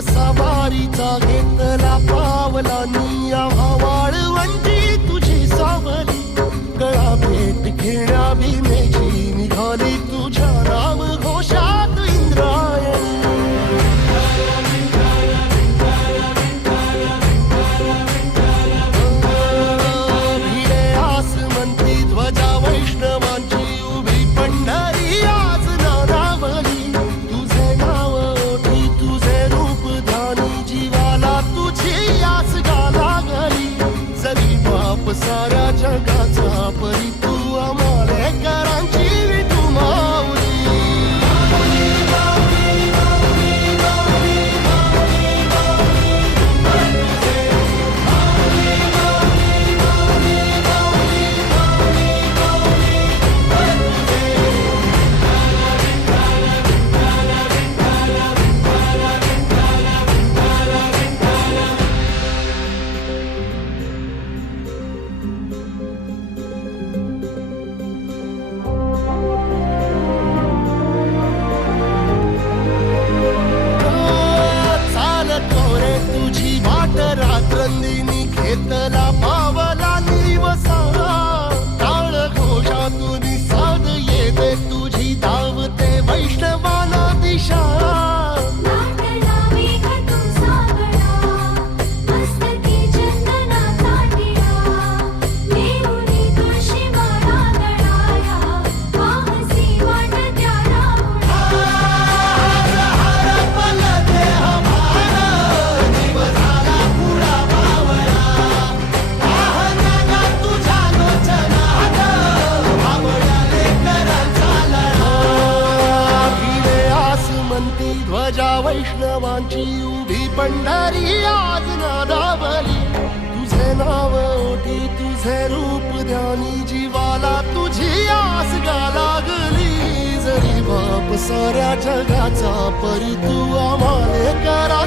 सवारीचा घेतला पावलांनी आम्हा वाळवंटी तुझी सावली गळा भेट घेण्या भीमेची निघाली तुझ्या राम घोषात इंद्रायणी भिडे आसमंती ध्वजा वैष्णवांची उभी पंढरी आज नारावली तुझे नाव ओठी तुझे रूप ध्यानी जीवाला तुझी आस गाला गली जरी बाप साऱ्या जगाचा परी तू आमालेकरांची विठू माऊली रात्रंदिनी घेतला पावला निवसा टाळ घोषातून साध येते तुझी धावते वैष्णवाला दिशा ध्वजा वैष्णवांची उभी पंढरी आज नादावली तुझे नाव ओठी तुझे रूप ध्यानी जीवाला तुझी आस गा लागली जरी बाप साऱ्या जगाचा परी तू आम्हाले करा